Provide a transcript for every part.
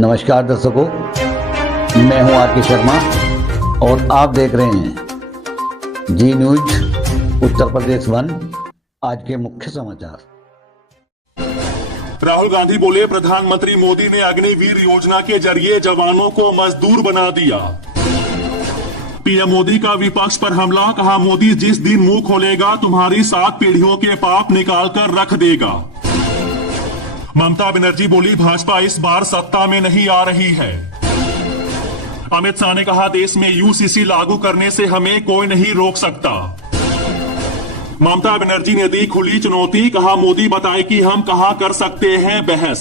नमस्कार दर्शकों, मैं हूं आर के शर्मा और आप देख रहे हैं जी न्यूज उत्तर प्रदेश 1। आज के मुख्य समाचार। राहुल गांधी बोले, प्रधानमंत्री मोदी ने अग्निवीर योजना के जरिए जवानों को मजदूर बना दिया। पीएम मोदी का विपक्ष पर हमला, कहा मोदी जिस दिन मुंह खोलेगा तुम्हारी 7 पीढ़ियों के पाप निकाल कर रख देगा। ममता बनर्जी बोली, भाजपा इस बार सत्ता में नहीं आ रही है। अमित शाह ने कहा, देश में यूसीसी लागू करने से हमें कोई नहीं रोक सकता। ममता बनर्जी ने दी खुली चुनौती, कहा मोदी बताए कि हम कहां कर सकते हैं बहस।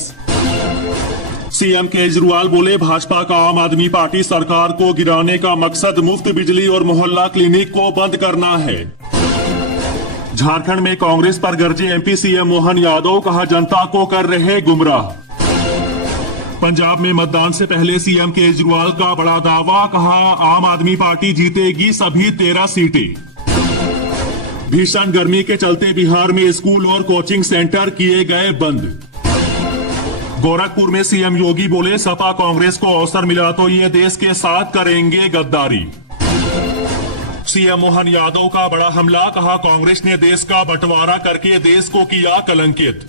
सीएम केजरीवाल बोले, भाजपा का आम आदमी पार्टी सरकार को गिराने का मकसद मुफ्त बिजली और मोहल्ला क्लिनिक को बंद करना है। झारखंड में कांग्रेस पर गरजे एमपी सीएम मोहन यादव, कहा जनता को कर रहे गुमराह। पंजाब में मतदान से पहले सीएम केजरीवाल का बड़ा दावा, कहा आम आदमी पार्टी जीतेगी सभी 13 सीटें। भीषण गर्मी के चलते बिहार में स्कूल और कोचिंग सेंटर किए गए बंद। गोरखपुर में सीएम योगी बोले, सपा कांग्रेस को अवसर मिला तो ये देश के साथ करेंगे गद्दारी। सीएम मोहन यादव का बड़ा हमला, कहा कांग्रेस ने देश का बंटवारा करके देश को किया कलंकित।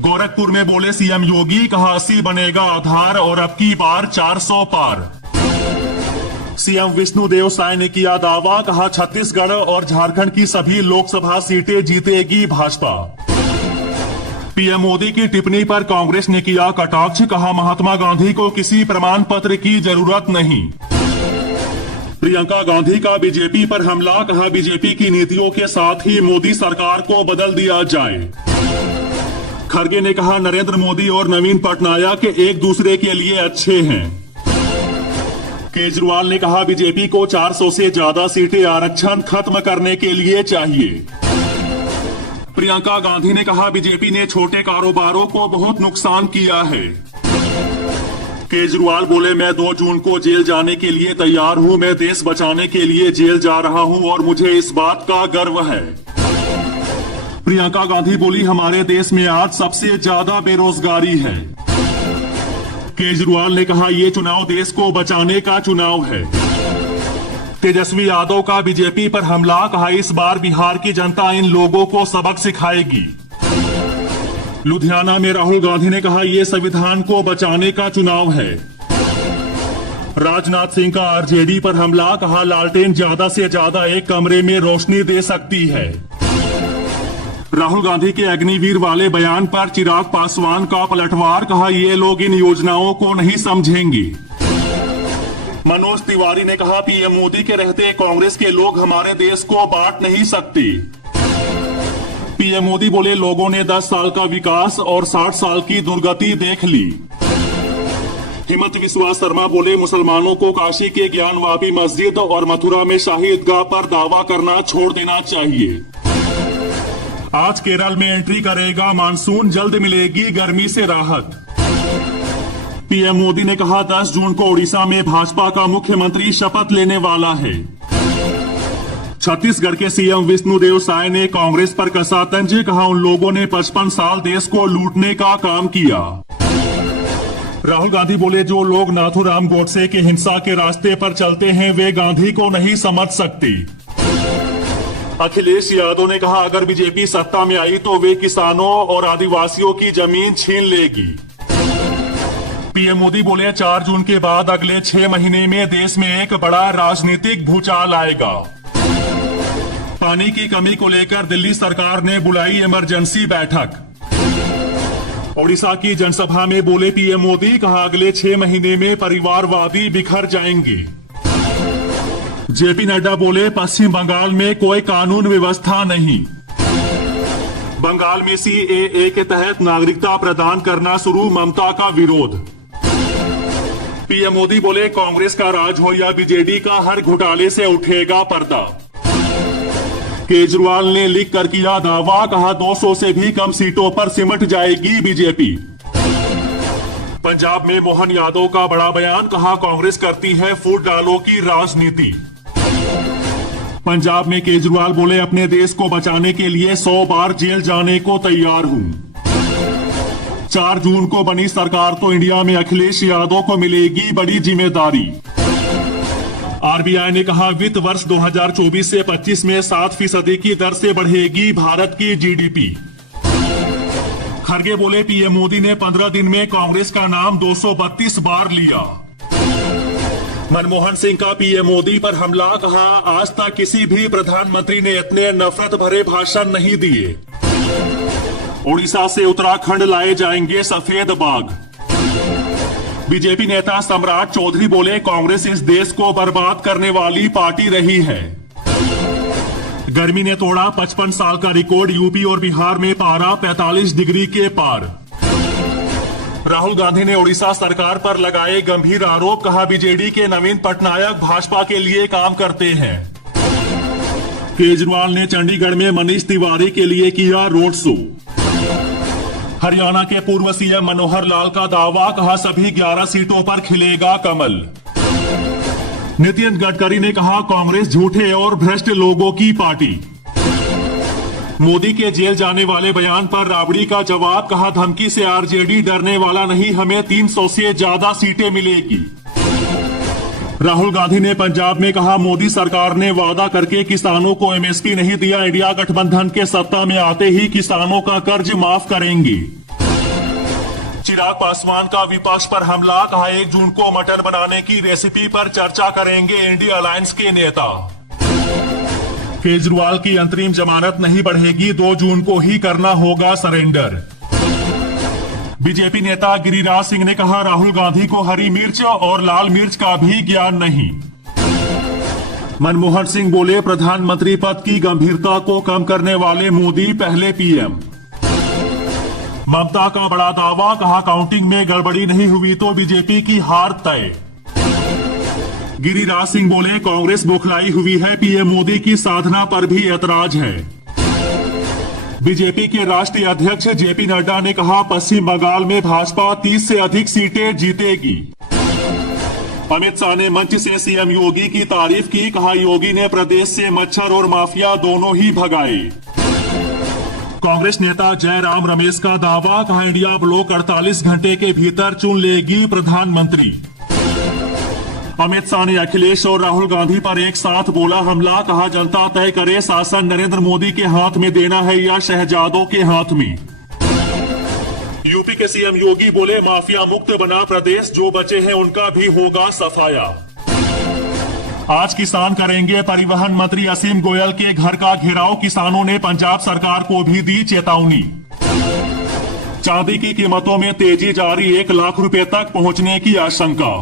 गोरखपुर में बोले सीएम योगी, कहा 80 बनेगा आधार और अब की बार 400 पार। सीएम विष्णुदेव साय ने किया दावा, कहा छत्तीसगढ़ और झारखंड की सभी लोकसभा सीटें जीतेगी भाजपा। पीएम मोदी की टिप्पणी पर कांग्रेस ने किया कटाक्ष, कहा महात्मा गांधी को किसी प्रमाण पत्र की जरूरत नहीं। प्रियंका गांधी का बीजेपी पर हमला, कहा बीजेपी की नीतियों के साथ ही मोदी सरकार को बदल दिया जाए। खड़गे ने कहा नरेंद्र मोदी और नवीन पटनायक एक दूसरे के लिए अच्छे हैं। केजरीवाल ने कहा बीजेपी को 400 से ज्यादा सीटें आरक्षण खत्म करने के लिए चाहिए। प्रियंका गांधी ने कहा बीजेपी ने छोटे कारोबारों को बहुत नुकसान किया है। केजरीवाल बोले, मैं 2 जून को जेल जाने के लिए तैयार हूं। मैं देश बचाने के लिए जेल जा रहा हूं और मुझे इस बात का गर्व है। प्रियंका गांधी बोली, हमारे देश में आज सबसे ज्यादा बेरोजगारी है। केजरीवाल ने कहा ये चुनाव देश को बचाने का चुनाव है। तेजस्वी यादव का बीजेपी पर हमला, कहा इस बार बिहार की जनता इन लोगों को सबक सिखाएगी। लुधियाना में राहुल गांधी ने कहा यह संविधान को बचाने का चुनाव है। राजनाथ सिंह का आरजेडी पर हमला, कहा लालटेन ज्यादा से ज्यादा एक कमरे में रोशनी दे सकती है। राहुल गांधी के अग्निवीर वाले बयान पर चिराग पासवान का पलटवार, कहा ये लोग इन योजनाओं को नहीं समझेंगे। मनोज तिवारी ने कहा पीएम मोदी के रहते कांग्रेस के लोग हमारे देश को बांट नहीं सकते। पीएम मोदी बोले, लोगों ने 10 साल का विकास और 60 साल की दुर्गति देख ली। हिमंत विश्वा शर्मा बोले, मुसलमानों को काशी के ज्ञानवापी मस्जिद और मथुरा में शाही ईदगाह पर दावा करना छोड़ देना चाहिए। आज केरल में एंट्री करेगा मानसून, जल्द मिलेगी गर्मी से राहत। पीएम मोदी ने कहा 10 जून को ओडिशा में भाजपा का मुख्यमंत्री शपथ लेने वाला है। छत्तीसगढ़ के सीएम विष्णुदेव साय ने कांग्रेस पर कसा तंज, कहा उन लोगों ने 55 साल देश को लूटने का काम किया। राहुल गांधी बोले, जो लोग नाथूराम गोडसे के हिंसा के रास्ते पर चलते हैं वे गांधी को नहीं समझ सकते। अखिलेश यादव ने कहा अगर बीजेपी सत्ता में आई तो वे किसानों और आदिवासियों की जमीन छीन लेगी। पीएम मोदी बोले, 4 जून के बाद अगले 6 महीने में देश में एक बड़ा राजनीतिक भूचाल आएगा। पानी की कमी को लेकर दिल्ली सरकार ने बुलाई इमरजेंसी बैठक। ओडिशा की जनसभा में बोले पीएम मोदी, कहा अगले 6 महीने में परिवारवादी बिखर जाएंगे। जेपी नड्डा बोले, पश्चिम बंगाल में कोई कानून व्यवस्था नहीं। बंगाल में सीएए के तहत नागरिकता प्रदान करना शुरू, ममता का विरोध। पीएम मोदी बोले, कांग्रेस का राज हो या बीजेडी का, हर घोटाले से उठेगा पर्दा। केजरीवाल ने लिख कर किया दावा, कहा 200 से भी कम सीटों पर सिमट जाएगी बीजेपी। पंजाब में मोहन यादव का बड़ा बयान, कहा कांग्रेस करती है फूट डालो की राजनीति। पंजाब में केजरीवाल बोले, अपने देश को बचाने के लिए 100 बार जेल जाने को तैयार हूं। 4 जून को बनी सरकार तो इंडिया में अखिलेश यादव को मिलेगी बड़ी जिम्मेदारी। आरबीआई ने कहा वित्त वर्ष 2024 से 25 में 7% की दर से बढ़ेगी भारत की जीडीपी। खरगे बोले पीएम मोदी ने 15 दिन में कांग्रेस का नाम 232 बार लिया। मनमोहन सिंह का पीएम मोदी पर हमला, कहा आज तक किसी भी प्रधानमंत्री ने इतने नफरत भरे भाषण नहीं दिए। उड़ीसा से उत्तराखंड लाए जाएंगे सफेद बाघ। बीजेपी नेता सम्राट चौधरी बोले कांग्रेस इस देश को बर्बाद करने वाली पार्टी रही है। गर्मी ने तोड़ा 55 साल का रिकॉर्ड, यूपी और बिहार में पारा 45 डिग्री के पार। राहुल गांधी ने उड़ीसा सरकार पर लगाए गंभीर आरोप, कहा बीजेडी के नवीन पटनायक भाजपा के लिए काम करते हैं। केजरीवाल ने चंडीगढ़ में मनीष तिवारी के लिए किया रोड शो। हरियाणा के पूर्व सीएम मनोहर लाल का दावा, कहा सभी 11 सीटों पर खिलेगा कमल। नितिन गडकरी ने कहा कांग्रेस झूठे और भ्रष्ट लोगों की पार्टी। मोदी के जेल जाने वाले बयान पर राबड़ी का जवाब, कहा धमकी से आरजेडी डरने वाला नहीं, हमें 300 से ज्यादा सीटें मिलेगी। राहुल गांधी ने पंजाब में कहा मोदी सरकार ने वादा करके किसानों को एमएसपी नहीं दिया, इंडिया गठबंधन के सत्ता में आते ही किसानों का कर्ज माफ करेंगे। चिराग पासवान का विपक्ष पर हमला, कहा 1 जून को मटन बनाने की रेसिपी पर चर्चा करेंगे इंडिया अलायंस के नेता। केजरीवाल की अंतरिम जमानत नहीं बढ़ेगी, 2 जून को ही करना होगा सरेंडर। बीजेपी नेता गिरिराज सिंह ने कहा राहुल गांधी को हरी मिर्च और लाल मिर्च का भी ज्ञान नहीं। मनमोहन सिंह बोले प्रधानमंत्री पद की गंभीरता को कम करने वाले मोदी पहले पीएम। ममता का बड़ा दावा, कहा काउंटिंग में गड़बड़ी नहीं हुई तो बीजेपी की हार तय। गिरिराज सिंह बोले कांग्रेस बौखलाई हुई है, पीएम मोदी की साधना पर भी ऐतराज है। बीजेपी के राष्ट्रीय अध्यक्ष जेपी नड्डा ने कहा पश्चिम बंगाल में भाजपा 30 से अधिक सीटें जीतेगी। अमित शाह ने मंच से सीएम योगी की तारीफ की, कहा योगी ने प्रदेश से मच्छर और माफिया दोनों ही भगाए। कांग्रेस नेता जयराम रमेश का दावा, कहा इंडिया ब्लॉक 48 घंटे के भीतर चुन लेगी प्रधानमंत्री। अमित शाह ने अखिलेश और राहुल गांधी पर एक साथ बोला हमला, कहा जनता तय करे शासन नरेंद्र मोदी के हाथ में देना है या शहजादों के हाथ में। यूपी के सीएम योगी बोले माफिया मुक्त बना प्रदेश, जो बचे हैं उनका भी होगा सफाया। आज किसान करेंगे परिवहन मंत्री असीम गोयल के घर का घेराव, किसानों ने पंजाब सरकार को भी दी चेतावनी। चांदी की कीमतों में तेजी जारी, 1 लाख रुपए तक पहुंचने की आशंका।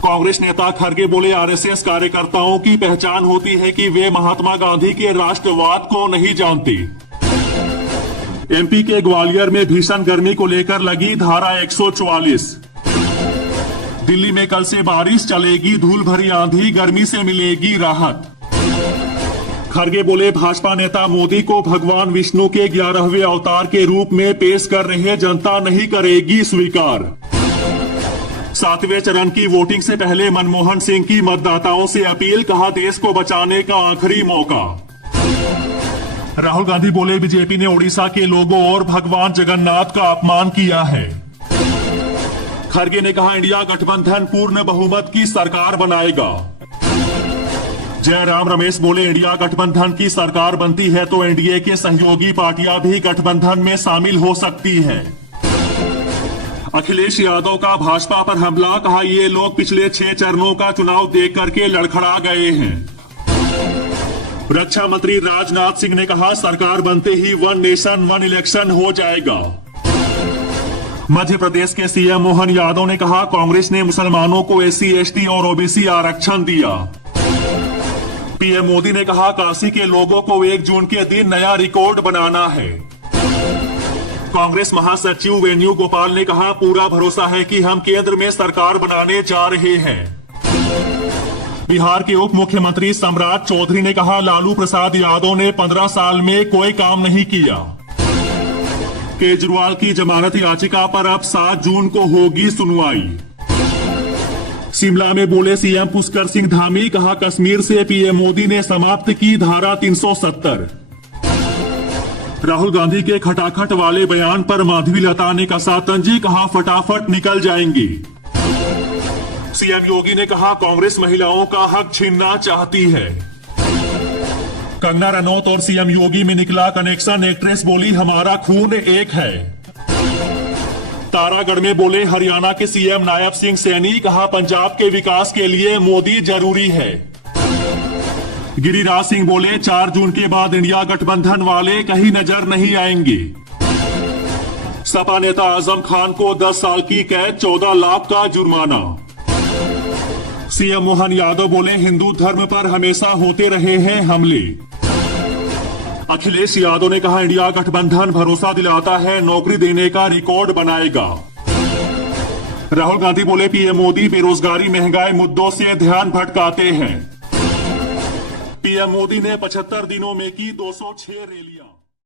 कांग्रेस नेता खरगे बोले आरएसएस कार्यकर्ताओं की पहचान होती है कि वे महात्मा गांधी के राष्ट्रवाद को नहीं जानते। एमपी के ग्वालियर में भीषण गर्मी को लेकर लगी धारा 144। दिल्ली में कल से बारिश चलेगी, धूल भरी आंधी, गर्मी से मिलेगी राहत। खरगे बोले भाजपा नेता मोदी को भगवान विष्णु के 11वें अवतार के रूप में पेश कर रहे, जनता नहीं करेगी स्वीकार। 7वें चरण की वोटिंग से पहले मनमोहन सिंह की मतदाताओं से अपील, कहा देश को बचाने का आखिरी मौका। राहुल गांधी बोले बीजेपी ने उड़ीसा के लोगों और भगवान जगन्नाथ का अपमान किया है। खरगे ने कहा इंडिया गठबंधन पूर्ण बहुमत की सरकार बनाएगा। जयराम रमेश बोले इंडिया गठबंधन की सरकार बनती है तो एनडीए के सहयोगी पार्टियां भी गठबंधन में शामिल हो सकती है। अखिलेश यादव का भाजपा पर हमला, कहा ये लोग पिछले 6 चरणों का चुनाव देख करके लड़खड़ा गए हैं। रक्षा मंत्री राजनाथ सिंह ने कहा सरकार बनते ही 1 नेशन 1 इलेक्शन हो जाएगा। मध्य प्रदेश के सीएम मोहन यादव ने कहा कांग्रेस ने मुसलमानों को SC ST और ओबीसी आरक्षण दिया। पीएम मोदी ने कहा काशी के लोगों को 1 जून के दिन नया रिकॉर्ड बनाना है। कांग्रेस महासचिव वेणुगोपाल ने कहा पूरा भरोसा है कि हम केंद्र में सरकार बनाने जा रहे हैं। बिहार के उप मुख्यमंत्री सम्राट चौधरी ने कहा लालू प्रसाद यादव ने 15 साल में कोई काम नहीं किया। केजरीवाल की जमानत याचिका पर अब 7 जून को होगी सुनवाई। शिमला में बोले सीएम पुष्कर सिंह धामी, कहा कश्मीर से पीएम मोदी ने समाप्त की धारा 370। राहुल गांधी के खटाखट वाले बयान पर माधवी लता ने कसा तंजी, कहा फटाफट निकल जाएंगे। सीएम योगी ने कहा कांग्रेस महिलाओं का हक छीनना चाहती है। कंगना रनौत और सीएम योगी में निकला कनेक्शन, एक्ट्रेस बोली हमारा खून एक है। तारागढ़ में बोले हरियाणा के सीएम नायब सिंह सैनी, कहा पंजाब के विकास के लिए मोदी जरूरी है। गिरिराज सिंह बोले 4 जून के बाद इंडिया गठबंधन वाले कहीं नजर नहीं आएंगे। सपा नेता आजम खान को 10 साल की कैद, 14 लाख का जुर्माना। सीएम मोहन यादव बोले हिंदू धर्म पर हमेशा होते रहे हैं हमले। अखिलेश यादव ने कहा इंडिया गठबंधन भरोसा दिलाता है, नौकरी देने का रिकॉर्ड बनाएगा। राहुल गांधी बोले पीएम मोदी बेरोजगारी महंगाई मुद्दों से ध्यान भटकाते हैं। पीएम मोदी ने 75 दिनों में की 206 रैलियां।